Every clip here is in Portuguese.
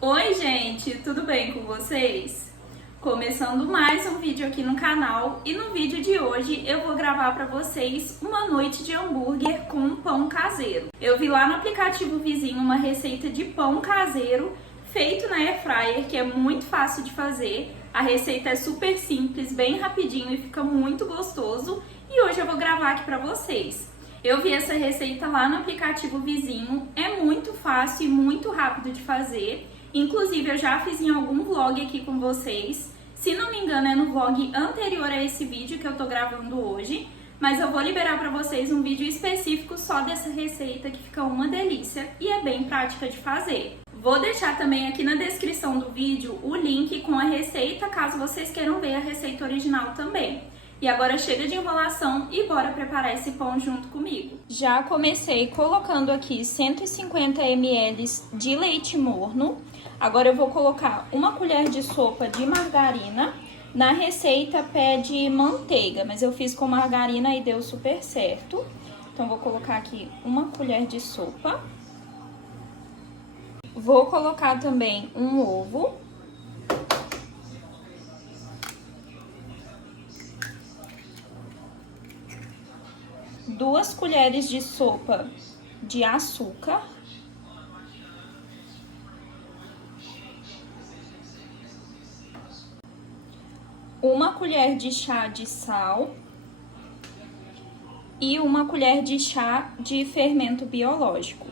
Oi gente, tudo bem com vocês? Começando mais um vídeo aqui no canal e no vídeo de hoje eu vou gravar para vocês uma noite de hambúrguer com pão caseiro. Eu vi lá no aplicativo vizinho uma receita de pão caseiro feito na air fryer que é muito fácil de fazer. A receita é super simples, bem rapidinho e fica muito gostoso e hoje eu vou gravar aqui para vocês. Eu vi essa receita lá no aplicativo vizinho, é muito fácil e muito rápido de fazer. Inclusive, eu já fiz em algum vlog aqui com vocês. Se não me engano, é no vlog anterior a esse vídeo que eu tô gravando hoje. Mas eu vou liberar pra vocês um vídeo específico só dessa receita, que fica uma delícia e é bem prática de fazer. Vou deixar também aqui na descrição do vídeo o link com a receita, caso vocês queiram ver a receita original também. E agora chega de enrolação e bora preparar esse pão junto comigo. Já comecei colocando aqui 150 ml de leite morno. Agora eu vou colocar uma colher de sopa de margarina. Na receita pede manteiga, mas eu fiz com margarina e deu super certo. Então vou colocar aqui uma colher de sopa. Vou colocar também um ovo. Duas colheres de sopa de açúcar. Uma colher de chá de sal e uma colher de chá de fermento biológico.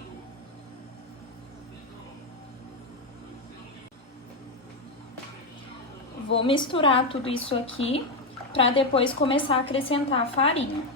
Vou misturar tudo isso aqui para depois começar a acrescentar a farinha.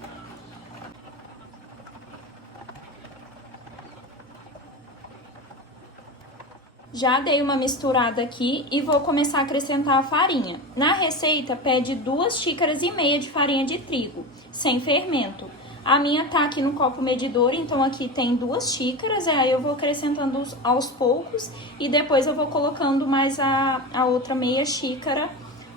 Já dei uma misturada aqui e vou começar a acrescentar a farinha. Na receita pede 2,5 xícaras de farinha de trigo, sem fermento. A minha tá aqui no copo medidor, então aqui tem 2 xícaras, aí eu vou acrescentando aos poucos e depois eu vou colocando mais a outra meia xícara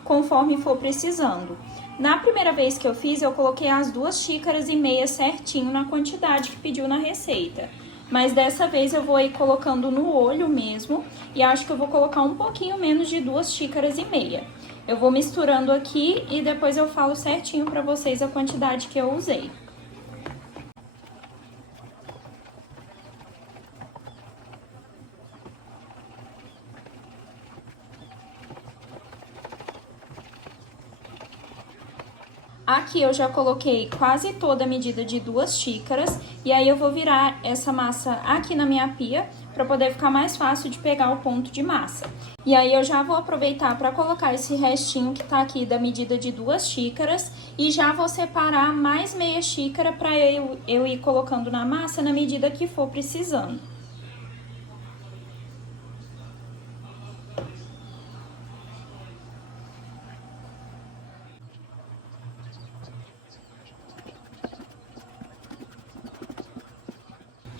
conforme for precisando. Na primeira vez que eu fiz, eu coloquei as 2,5 xícaras certinho na quantidade que pediu na receita. Mas dessa vez eu vou ir colocando no olho mesmo e acho que eu vou colocar um pouquinho menos de 2,5 xícaras. Eu vou misturando aqui e depois eu falo certinho pra vocês a quantidade que eu usei. Aqui eu já coloquei quase toda a medida de 2 xícaras e aí eu vou virar essa massa aqui na minha pia para poder ficar mais fácil de pegar o ponto de massa. E aí eu já vou aproveitar para colocar esse restinho que tá aqui da medida de 2 xícaras e já vou separar mais meia xícara para eu ir colocando na massa na medida que for precisando.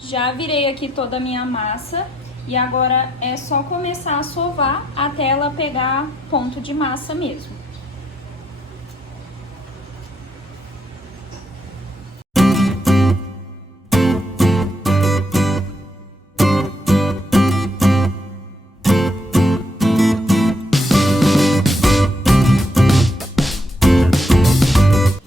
Já virei aqui toda a minha massa e agora é só começar a sovar até ela pegar ponto de massa mesmo.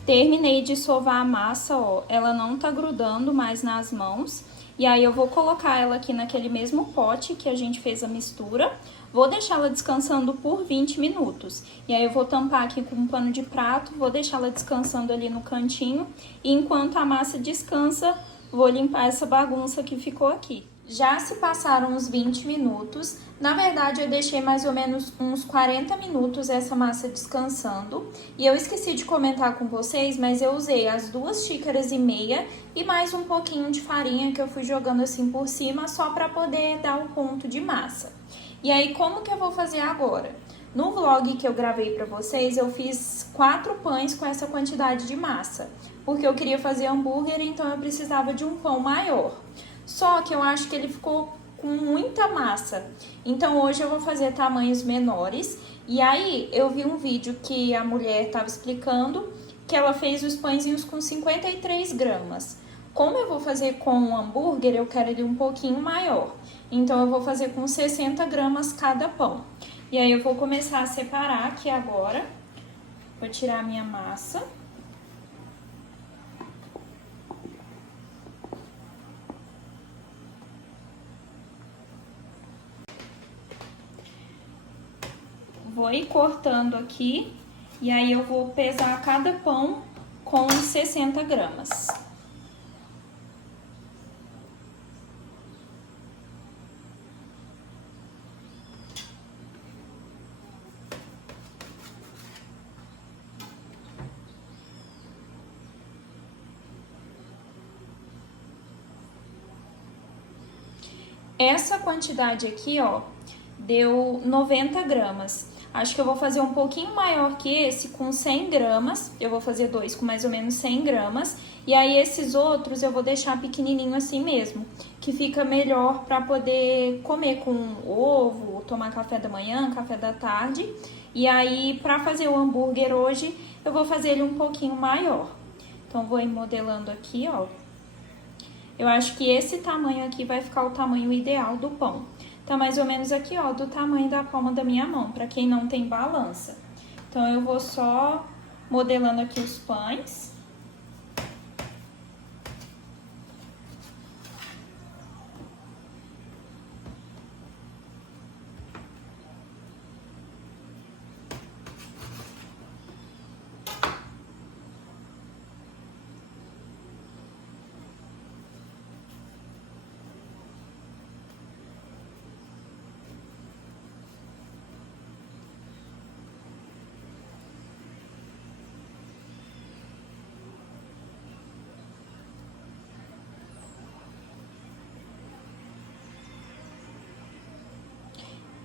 Terminei de sovar a massa, ó, ela não tá grudando mais nas mãos. E aí eu vou colocar ela aqui naquele mesmo pote que a gente fez a mistura. Vou deixar ela descansando por 20 minutos. E aí eu vou tampar aqui com um pano de prato, vou deixar ela descansando ali no cantinho. E enquanto a massa descansa, vou limpar essa bagunça que ficou aqui. Já se passaram uns 20 minutos, na verdade eu deixei mais ou menos uns 40 minutos essa massa descansando. E eu esqueci de comentar com vocês, mas eu usei as 2,5 xícaras e mais um pouquinho de farinha que eu fui jogando assim por cima só para poder dar um ponto de massa. E aí como que eu vou fazer agora? No vlog que eu gravei pra vocês, eu fiz 4 pães com essa quantidade de massa, porque eu queria fazer hambúrguer, então eu precisava de um pão maior. Só que eu acho que ele ficou com muita massa, então hoje eu vou fazer tamanhos menores. E aí eu vi um vídeo que a mulher estava explicando que ela fez os pãezinhos com 53 gramas. Como eu vou fazer com um hambúrguer, eu quero ele um pouquinho maior. Então eu vou fazer com 60 gramas cada pão. E aí eu vou começar a separar aqui agora. Vou tirar a minha massa. Vou ir cortando aqui, e aí eu vou pesar cada pão com 60 gramas. Essa quantidade aqui, ó, deu 90 gramas. Acho que eu vou fazer um pouquinho maior que esse, com 100 gramas. Eu vou fazer dois com mais ou menos 100 gramas. E aí, esses outros eu vou deixar pequenininho assim mesmo, que fica melhor para poder comer com ovo, tomar café da manhã, café da tarde. E aí, para fazer o hambúrguer hoje, eu vou fazer ele um pouquinho maior. Então, vou ir modelando aqui, ó. Eu acho que esse tamanho aqui vai ficar o tamanho ideal do pão. Tá mais ou menos aqui, ó, do tamanho da palma da minha mão, pra quem não tem balança. Então, eu vou só modelando aqui os pães.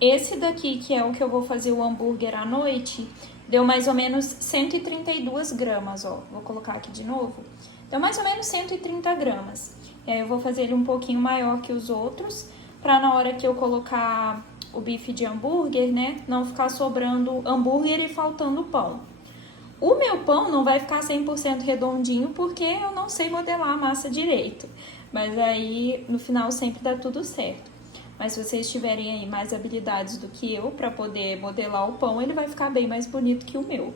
Esse daqui, que é o que eu vou fazer o hambúrguer à noite, deu mais ou menos 132 gramas, ó. Vou colocar aqui de novo. Deu mais ou menos 130 gramas. E aí eu vou fazer ele um pouquinho maior que os outros, pra na hora que eu colocar o bife de hambúrguer, né, não ficar sobrando hambúrguer e faltando pão. O meu pão não vai ficar 100% redondinho, porque eu não sei modelar a massa direito. Mas aí, no final, sempre dá tudo certo. Mas se vocês tiverem aí mais habilidades do que eu para poder modelar o pão, ele vai ficar bem mais bonito que o meu.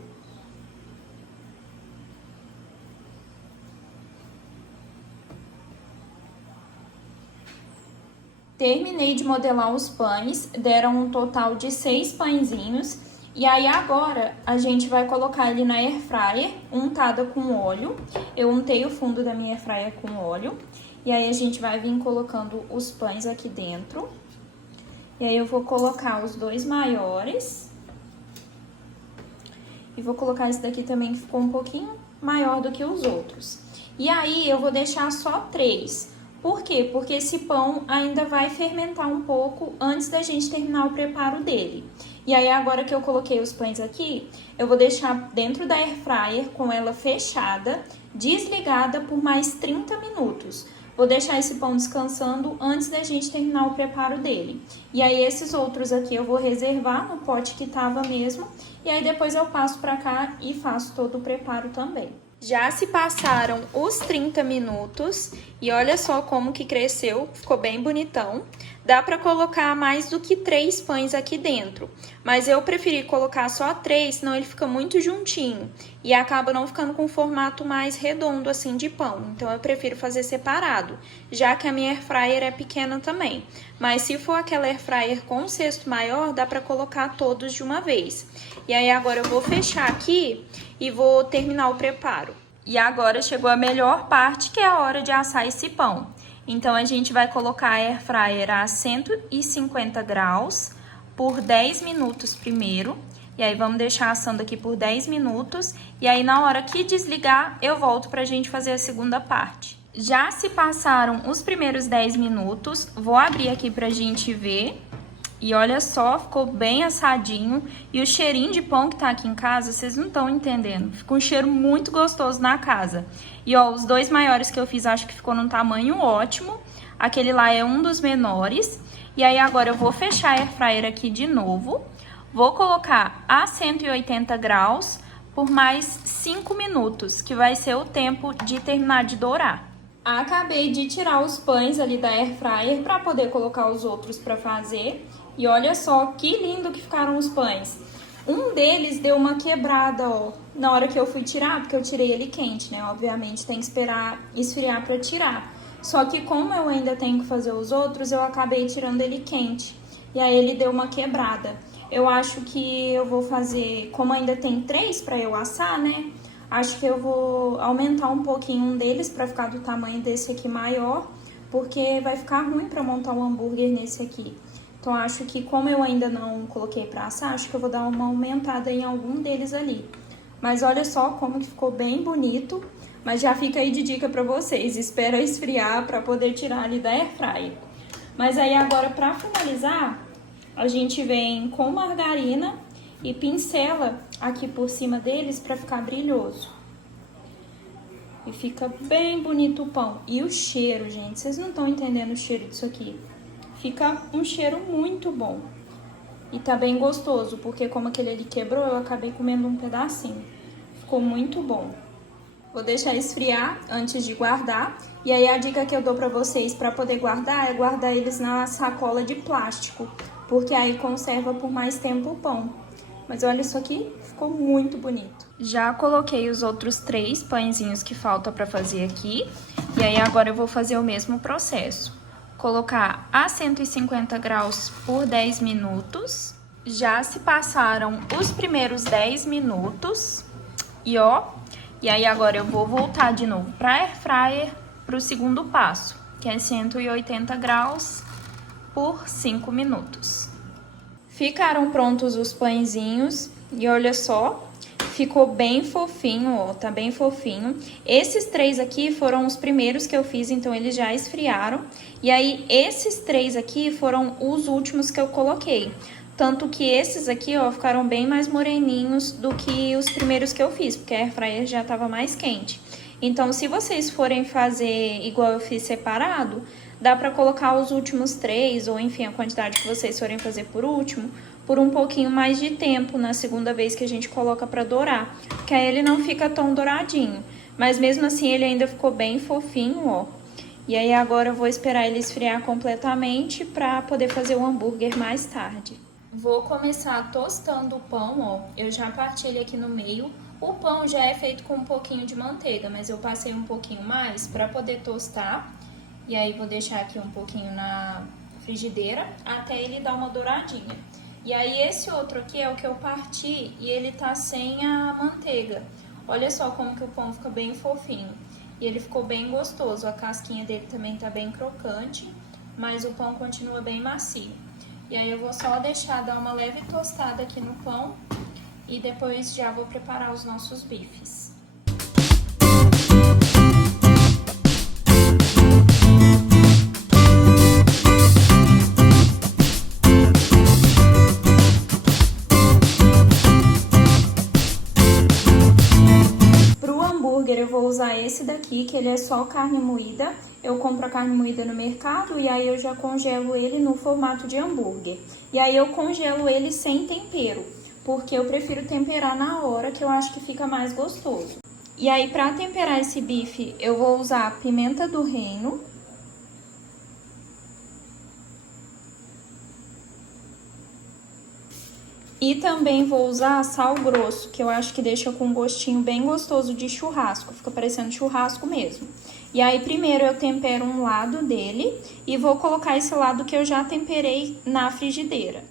Terminei de modelar os pães, deram um total de 6 pãezinhos. E aí agora a gente vai colocar ele na air fryer, untada com óleo. Eu untei o fundo da minha air fryer com óleo. E aí a gente vai vir colocando os pães aqui dentro. E aí eu vou colocar os dois maiores. E vou colocar esse daqui também, que ficou um pouquinho maior do que os outros. E aí eu vou deixar só 3. Por quê? Porque esse pão ainda vai fermentar um pouco antes da gente terminar o preparo dele. E aí agora que eu coloquei os pães aqui, eu vou deixar dentro da air fryer com ela fechada, desligada por mais 30 minutos. Vou deixar esse pão descansando antes da gente terminar o preparo dele. E aí esses outros aqui eu vou reservar no pote que tava mesmo. E aí depois eu passo pra cá e faço todo o preparo também. Já se passaram os 30 minutos e olha só como que cresceu, ficou bem bonitão. Dá pra colocar mais do que 3 pães aqui dentro, mas eu preferi colocar só 3, senão ele fica muito juntinho e acaba não ficando com um formato mais redondo assim de pão. Então eu prefiro fazer separado, já que a minha air fryer é pequena também. Mas se for aquela air fryer com um cesto maior, dá pra colocar todos de uma vez. E aí agora eu vou fechar aqui e vou terminar o preparo. E agora chegou a melhor parte, que é a hora de assar esse pão. Então, a gente vai colocar a air fryer a 150 graus por 10 minutos primeiro. E aí, vamos deixar assando aqui por 10 minutos. E aí, na hora que desligar, eu volto pra gente fazer a segunda parte. Já se passaram os primeiros 10 minutos. Vou abrir aqui pra gente ver. E olha só, ficou bem assadinho. E o cheirinho de pão que tá aqui em casa, vocês não estão entendendo. Ficou um cheiro muito gostoso na casa. E ó, os dois maiores que eu fiz, acho que ficou num tamanho ótimo. Aquele lá é um dos menores. E aí agora eu vou fechar a air fryer aqui de novo. Vou colocar a 180 graus por mais 5 minutos, que vai ser o tempo de terminar de dourar. Acabei de tirar os pães ali da air fryer para poder colocar os outros para fazer. E olha só que lindo que ficaram os pães. Um deles deu uma quebrada, ó, na hora que eu fui tirar, porque eu tirei ele quente, né? Obviamente tem que esperar esfriar para tirar. Só que como eu ainda tenho que fazer os outros, eu acabei tirando ele quente. E aí ele deu uma quebrada. Eu acho que eu vou fazer, como ainda tem 3 para eu assar, né? Acho que eu vou aumentar um pouquinho um deles para ficar do tamanho desse aqui maior, porque vai ficar ruim para montar um hambúrguer nesse aqui. Então, acho que como eu ainda não coloquei para assar, acho que eu vou dar uma aumentada em algum deles ali. Mas olha só como que ficou bem bonito. Mas já fica aí de dica para vocês. Espera esfriar para poder tirar ali da air fryer. Mas aí agora, para finalizar, a gente vem com margarina e pincela aqui por cima deles para ficar brilhoso. E fica bem bonito o pão. E o cheiro, gente, vocês não estão entendendo o cheiro disso aqui. Fica um cheiro muito bom. E tá bem gostoso, porque como aquele ali quebrou, eu acabei comendo um pedacinho. Ficou muito bom. Vou deixar esfriar antes de guardar. E aí a dica que eu dou pra vocês pra poder guardar é guardar eles na sacola de plástico, porque aí conserva por mais tempo o pão. Mas olha isso aqui, ficou muito bonito. Já coloquei os outros 3 pãezinhos que falta pra fazer aqui. E aí agora eu vou fazer o mesmo processo. Colocar a 150 graus por 10 minutos. Já se passaram os primeiros 10 minutos. E ó, e aí agora eu vou voltar de novo para air fryer para o segundo passo, que é 180 graus por 5 minutos. Ficaram prontos os pãezinhos e olha só, ficou bem fofinho, ó, tá bem fofinho. Esses 3 aqui foram os primeiros que eu fiz, então eles já esfriaram. E aí, esses 3 aqui foram os últimos que eu coloquei. Tanto que esses aqui, ó, ficaram bem mais moreninhos do que os primeiros que eu fiz, porque a air fryer já tava mais quente. Então, se vocês forem fazer igual eu fiz separado, dá pra colocar os últimos 3, ou enfim, a quantidade que vocês forem fazer por último, por um pouquinho mais de tempo na segunda vez que a gente coloca pra dourar, porque aí ele não fica tão douradinho. Mas mesmo assim ele ainda ficou bem fofinho, ó. E aí agora eu vou esperar ele esfriar completamente pra poder fazer o hambúrguer mais tarde. Vou começar tostando o pão, ó. Eu já parti ele aqui no meio. O pão já é feito com um pouquinho de manteiga, mas eu passei um pouquinho mais pra poder tostar. E aí vou deixar aqui um pouquinho na frigideira até ele dar uma douradinha. E aí esse outro aqui é o que eu parti e ele tá sem a manteiga. Olha só como que o pão fica bem fofinho. E ele ficou bem gostoso, a casquinha dele também tá bem crocante, mas o pão continua bem macio. E aí eu vou só deixar dar uma leve tostada aqui no pão e depois já vou preparar os nossos bifes. Eu vou usar esse daqui, que ele é só carne moída. Eu compro a carne moída no mercado e aí eu já congelo ele no formato de hambúrguer. E aí eu congelo ele sem tempero, porque eu prefiro temperar na hora, que eu acho que fica mais gostoso. E aí pra temperar esse bife, eu vou usar pimenta do reino. E também vou usar sal grosso, que eu acho que deixa com um gostinho bem gostoso de churrasco. Fica parecendo churrasco mesmo. E aí, primeiro eu tempero um lado dele e vou colocar esse lado que eu já temperei na frigideira.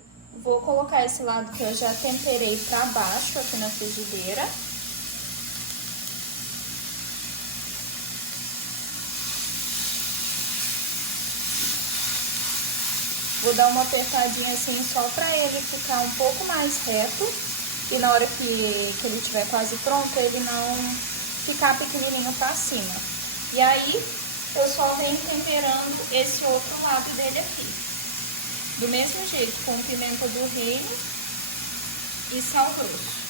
Vou colocar esse lado que eu já temperei pra baixo aqui na frigideira. Vou dar uma apertadinha assim só pra ele ficar um pouco mais reto. E na hora que ele estiver quase pronto, ele não ficar pequenininho pra cima. E aí, eu só venho temperando esse outro lado dele aqui. Do mesmo jeito, com pimenta do reino e sal grosso.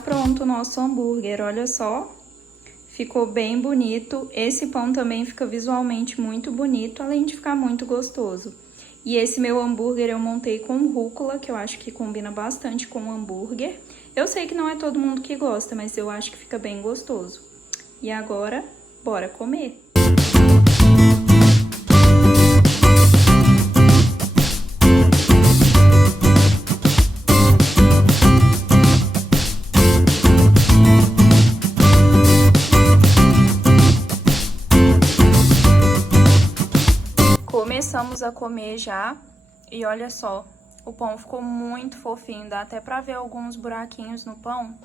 pronto o nosso hambúrguer, olha só. Ficou bem bonito. Esse pão também fica visualmente muito bonito, além de ficar muito gostoso. E esse meu hambúrguer eu montei com rúcula, que eu acho que combina bastante com o hambúrguer. Eu sei que não é todo mundo que gosta, mas eu acho que fica bem gostoso. E agora, bora comer! Começamos a comer já e olha só, o pão ficou muito fofinho, dá até pra ver alguns buraquinhos no pão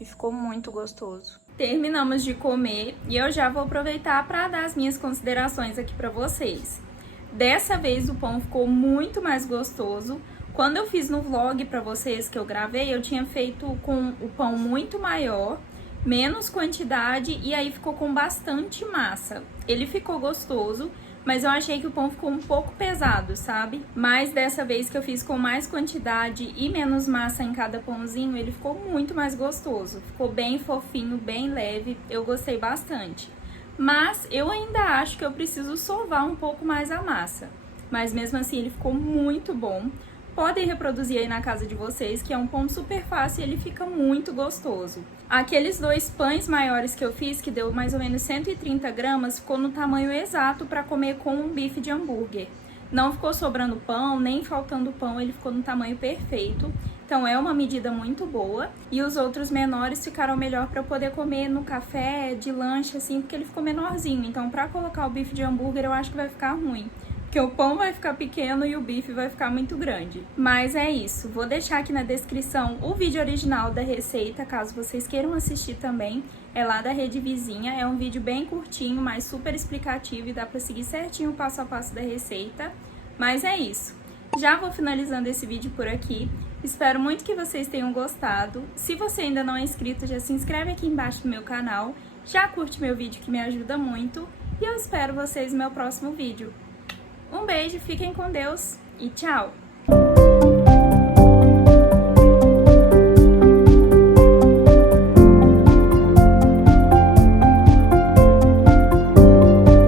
e ficou muito gostoso. Terminamos de comer e eu já vou aproveitar para dar as minhas considerações aqui pra vocês. Dessa vez o pão ficou muito mais gostoso. Quando eu fiz no vlog pra vocês que eu gravei, eu tinha feito com o pão muito maior, menos quantidade e aí ficou com bastante massa. Ele ficou gostoso, mas eu achei que o pão ficou um pouco pesado, sabe? Mas dessa vez que eu fiz com mais quantidade e menos massa em cada pãozinho, ele ficou muito mais gostoso. Ficou bem fofinho, bem leve, eu gostei bastante. Mas eu ainda acho que eu preciso sovar um pouco mais a massa. Mas mesmo assim ele ficou muito bom. Podem reproduzir aí na casa de vocês, que é um pão super fácil e ele fica muito gostoso. Aqueles 2 pães maiores que eu fiz, que deu mais ou menos 130 gramas, ficou no tamanho exato para comer com um bife de hambúrguer. Não ficou sobrando pão, nem faltando pão, ele ficou no tamanho perfeito. Então é uma medida muito boa. E os outros menores ficaram melhor para eu poder comer no café, de lanche, assim, porque ele ficou menorzinho. Então para colocar o bife de hambúrguer eu acho que vai ficar ruim. Porque o pão vai ficar pequeno e o bife vai ficar muito grande. Mas é isso, vou deixar aqui na descrição o vídeo original da receita, caso vocês queiram assistir também. É lá da Rede Vizinha, é um vídeo bem curtinho, mas super explicativo e dá pra seguir certinho o passo a passo da receita. Mas é isso, já vou finalizando esse vídeo por aqui. Espero muito que vocês tenham gostado. Se você ainda não é inscrito, já se inscreve aqui embaixo no meu canal, já curte meu vídeo que me ajuda muito. E eu espero vocês no meu próximo vídeo. Um beijo, fiquem com Deus e tchau!